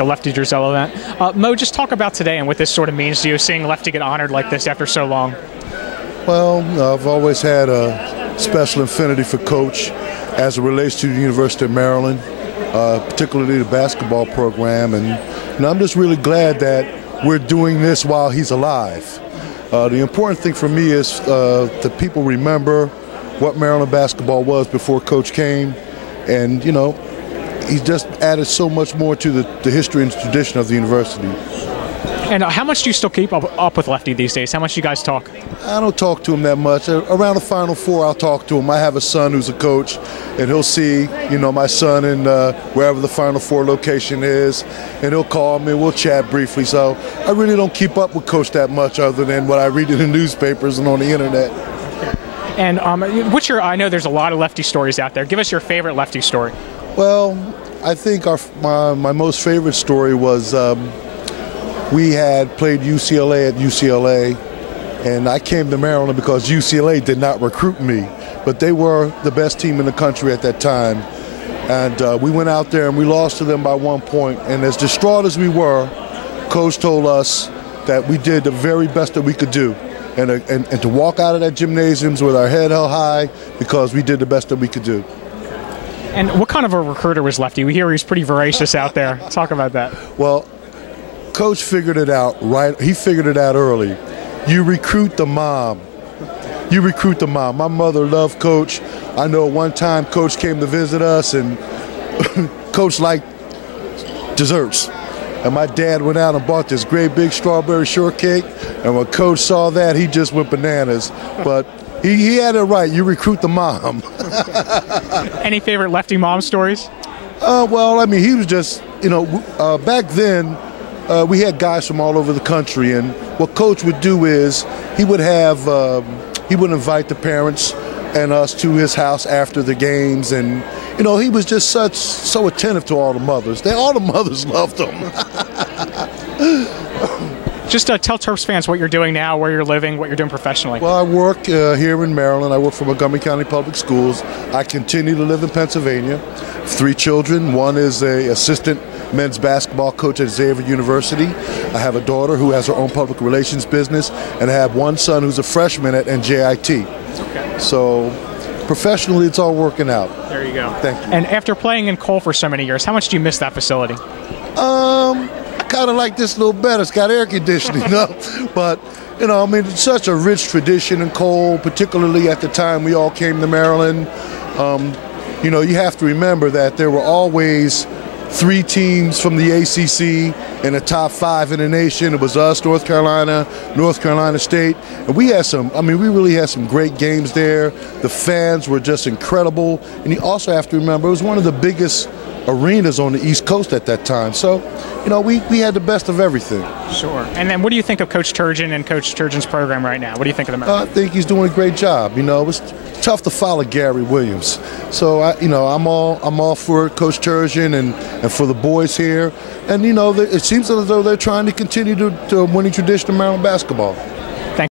the Lefty Driesell event. Mo, just talk about today and what this sort of means to you, seeing Lefty get honored like this after so long. Well, I've always had a special affinity for Coach as it relates to the University of Maryland, particularly the basketball program. And I'm just really glad that we're doing this while he's alive. The important thing for me is that people remember what Maryland basketball was before Coach came. And, you know, he's just added so much more to the history and tradition of the university. And how much do you still keep up with Lefty these days? How much do you guys talk? I don't talk to him that much. Around the Final Four, I'll talk to him. I have a son who's a coach, and he'll see, you know, my son in wherever the Final Four location is, and he'll call me. We'll chat briefly. So I really don't keep up with Coach that much, other than what I read in the newspapers and on the internet. And I know there's a lot of Lefty stories out there. Give us your favorite Lefty story. Well, I think my most favorite story was we had played UCLA at UCLA, and I came to Maryland because UCLA did not recruit me, but they were the best team in the country at that time. And we went out there and we lost to them by 1 point. And as distraught as we were, Coach told us that we did the very best that we could do. And to walk out of that gymnasiums with our head held high because we did the best that we could do. And what kind of a recruiter was Lefty? We hear he's pretty voracious out there. Talk about that. Well, Coach figured it out right. He figured it out early. You recruit the mom. You recruit the mom. My mother loved Coach. I know one time Coach came to visit us, and Coach liked desserts. And my dad went out and bought this great big strawberry shortcake. And when Coach saw that, he just went bananas. But he had it right. You recruit the mom. Any favorite Lefty mom stories? Well, I mean, he was just, you know, back then, we had guys from all over the country. And what Coach would do is he would invite the parents and us to his house after the games. And, you know, he was just so attentive to all the mothers. All the mothers loved him. Just tell Terps fans what you're doing now, where you're living, what you're doing professionally. Well, I work here in Maryland. I work for Montgomery County Public Schools. I continue to live in Pennsylvania. 3 children. One is an assistant men's basketball coach at Xavier University. I have a daughter who has her own public relations business, and I have one son who's a freshman at NJIT. Okay. So professionally, it's all working out. There you go. Thank you. And after playing in Cole for so many years, how much do you miss that facility? I kind of like this a little better. It's got air conditioning, you know? But, you know, I mean, it's such a rich tradition in Cole, particularly at the time we all came to Maryland. You know, you have to remember that there were always 3 teams from the ACC in the top 5 in the nation. It was us, North Carolina State. And we really had some great games there. The fans were just incredible. And you also have to remember, it was one of the biggest arenas on the East Coast at that time. So, you know, we had the best of everything. Sure. And then what do you think of Coach Turgeon and Coach Turgeon's program right now? What do you think of the Maryland? I think he's doing a great job. You know, it's tough to follow Gary Williams. So, I'm all for Coach Turgeon and for the boys here. And, you know, it seems as though they're trying to continue the winning tradition of Maryland basketball.